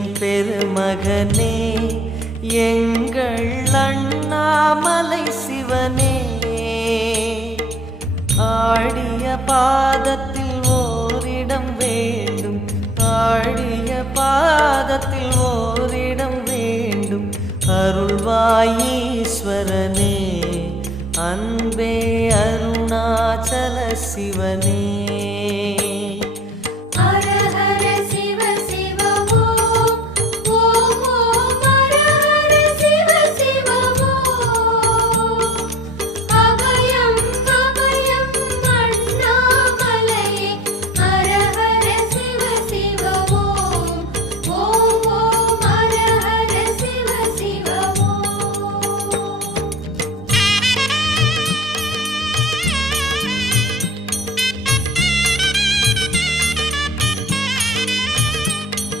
என் பெருமகனே எங்கள் அண்ணாமலை சிவனே. ஆடிய பாதத்தில் ஓரிடம் வேண்டும், ஆடிய பாதத்தில் ஓரிடம் வேண்டும். அருள்வாயீஸ்வரனே, அன்பே அருணாச்சல சிவனே.